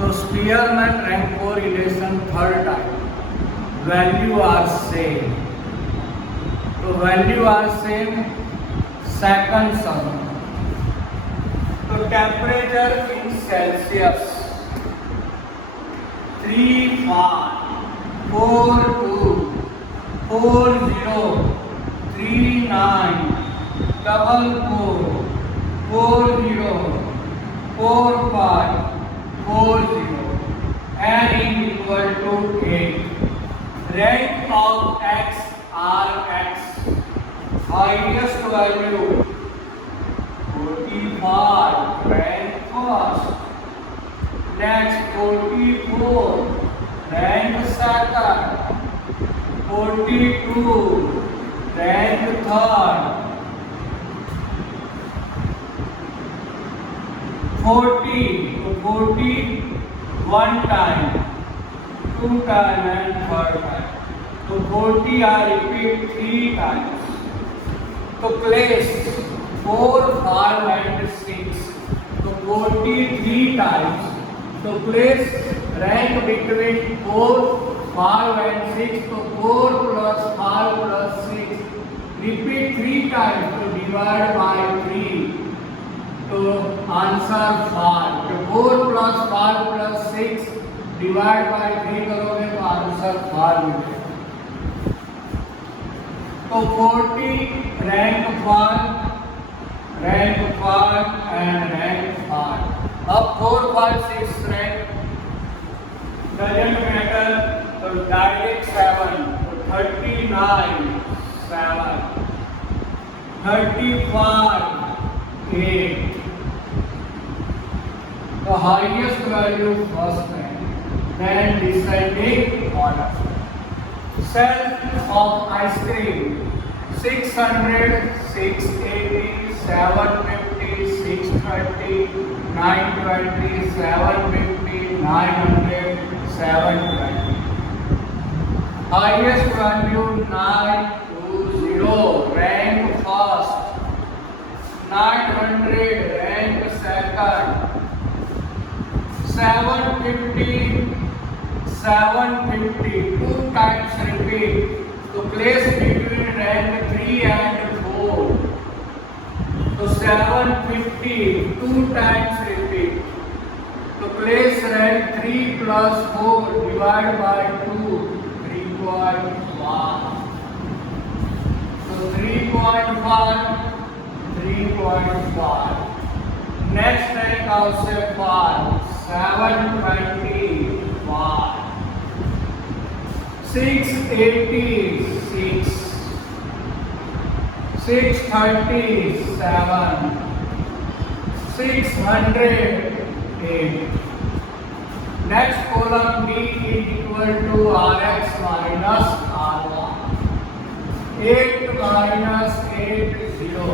तो Spearman rank correlation third type, value are same. तो value are same second sum. तो temperature in Celsius 3542 40 39 44 40 45 40 n equal to 8. Rank of x r x. Highest value 45, rank first. Next 44, rank second. 42, rank third. 40, तो 40 one time, two time and third time. तो 40 I repeat 3 times. तो place 4, 5 and 6. तो 43 times. तो place rank between 4, 5 and 6. तो 4 plus 5 plus 6. Repeat 3 times. तो divide by 3. तो answer 5। तो 4 plus 5 plus 6 divide by 3 करोगे तो आंसर 5 मिलेगा। तो 40 रैंक 1, रैंक 1 एंड रैंक 5। अब 4, 5, 6 रैंक डजंट मैटर। तो डायरेक्ट 7, तो 39 7, 35 8। The highest value first rank, then descending order. Sell of ice cream 600, 680, 750, 630, 920, 750, 900, 720. Highest value 920, rank first. 900, rank second. 750, 750, 2 times repeat. So place between rank 3 and 4. So 750, 2 times repeat. So place rank 3 plus 4 divide by 2, 3.1. So 3.1, 3.5. Next rank also 5. 725, 686, 637, 608. Next column B is equal to Rx minus R1. 8 minus 8 0.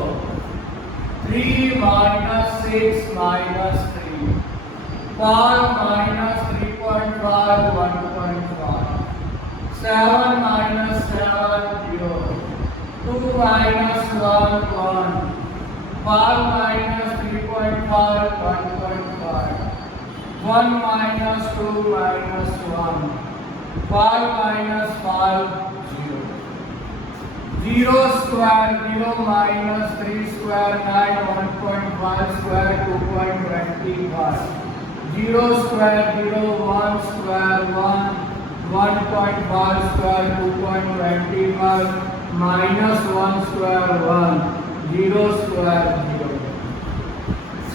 3 minus 6 minus 3. 5 minus 3.5 1.5. 7 minus 7 0. 2 minus 1 1. 5 minus 3.5 1.5. 1 minus 2 minus 1. 5 minus 5 0. 0 square 0 minus 3 square 9 1.5 square 2.25. 0 square 0 1 square 1 1.5 square 2.25 minus 1 square 1 0 square 0.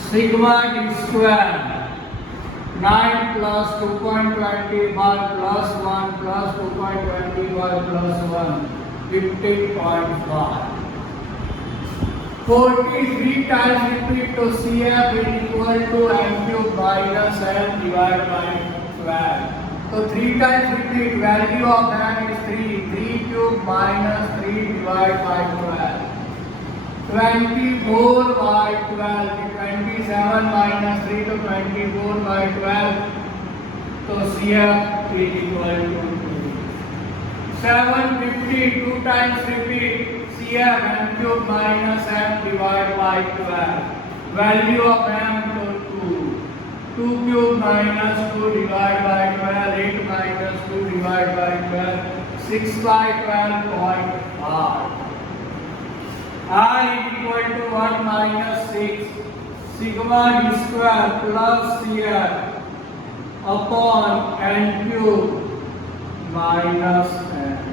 Sigma d square 9 plus 2.25 plus 1 plus 2.25 plus 1 15.5. 43 times repeat to CF is equal to m cube minus m divided by 12. So 3 times repeat, value of m is 3. 3 cube minus 3 divided by 12. 24 by 12. 27 minus 3 to 24 by 12. So CF is equal to 2. 750 2 times repeat. CF m cube minus m divided by 12. Value of m to 2. 2 cube minus 2 divided by 12, 8 minus 2 divided by 12, 6 by 12.5. R is equal to 1 minus 6 sigma d square plus CR upon n cube minus n.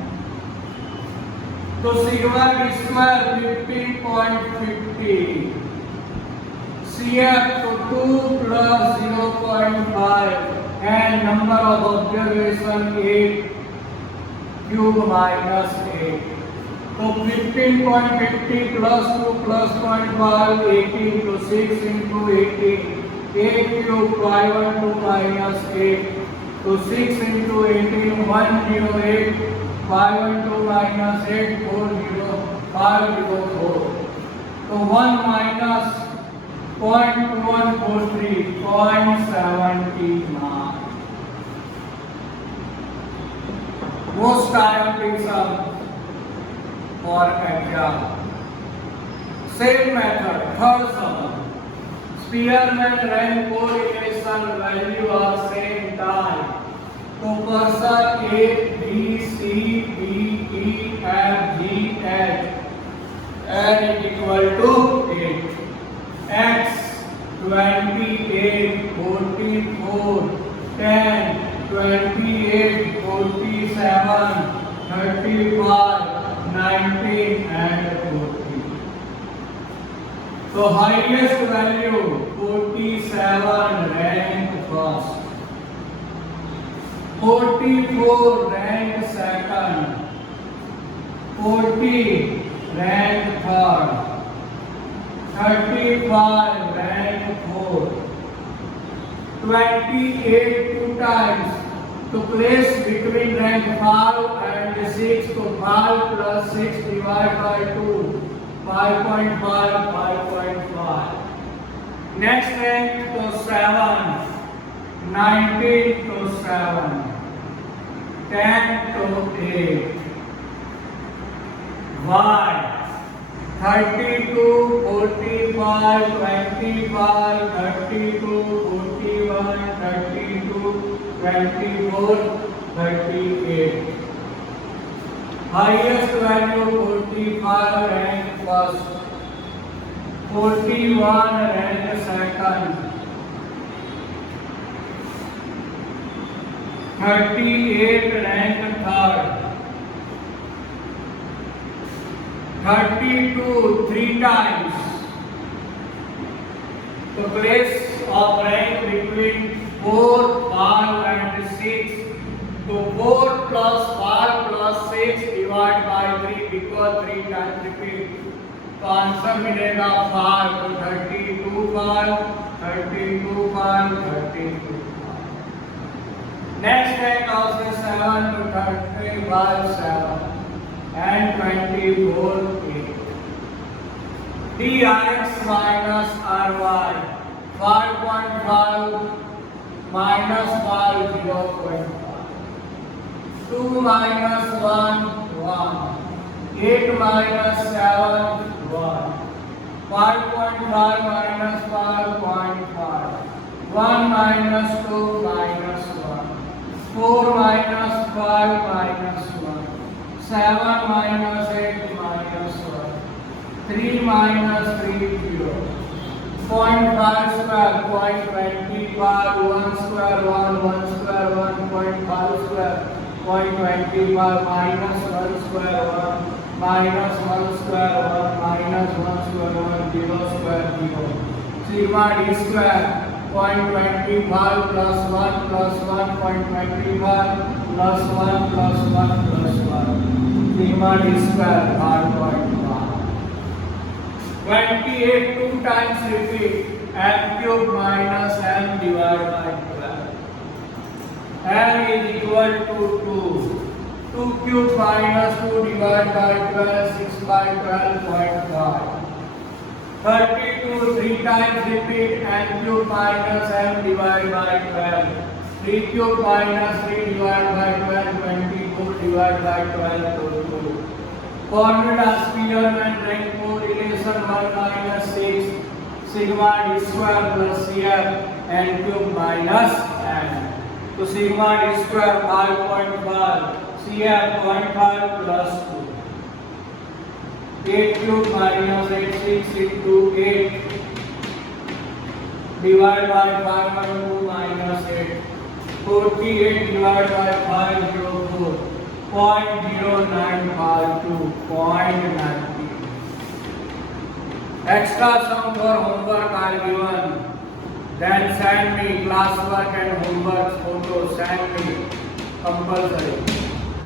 So sigma d square 15.50. CF to 2 plus 0.5 and number of observation 8 cube minus 8. So 15.50 plus 2 plus 0.5 18 to 6 into 18 8 cube 512 minus 8 to 6 into 18 108 512 minus 8 40504. So 1 minus 0.2143 0.79. Most triumphing sum for exam. Same method, third sum. Spearman rank correlation value are same time. So person A, B, C, D, E, F, G, H n is equal to 8. X 28, 44, 10, 28, 47, 35, 19 and 40. So highest value 47 rank first, 44 rank second, 40 rank third, 35 rank 4, 28 two times to place between rank 5 and 6 to 5 plus 6 divided by 2 5.5 5.5. Next rank to 7, 19 to 7, 10 to 8. Y 32, 45, 25, 32, 41, 32, 24, 38. Highest value 45 rank first, 41 rank second, 38 rank third, 32 three times. The place of rank between 4, 5 and 6. So 4 plus 5 plus 6 divided by 3 because 3 times repeat. तो answer मिलेगा 5 तो 32 5 32 5 32 5. Next rank also 7 to 35 7 and 24 8. Dx minus Ry 5.5 minus 5 0.5. 2 minus 1 1. 8 minus 7 1. 5.5 minus 5.5. 1 minus 2 minus 1. 4 minus 5 minus 1. 7 minus 8 minus 1. 3 minus 3 0. 0.5 square 0.25. 1 square 1 1 square 1.5 square 0.25 minus 1 square 1 minus 1 square 1 minus 1 square 1 0 square 0. Sigma d square 0.25 plus 1 plus 1.25 plus 1 plus 1 plus 1. Sigma d square 5.5. 28 two times repeat. M cube minus M divided by 12. M is equal to 2. 2 cube minus 2 divided by 12, 6 by 12.5. 32 three times repeat. M cube minus M divided by 12. 3 cube minus 3 divided by 12, 24 divided by 12 to 2. Formula Spearman rank correlation 1 minus 6 sigma d square plus CF n cube minus n. So sigma d square 5.5, CF 0.5 plus 2. 8 cube minus 8, 6 into 8 divided by 5 and 2 minus 8. 48 divided by 504. 0.0952. 0.90. Extra sum for homework are given. Then send me classwork and homework photos. Send me compulsory.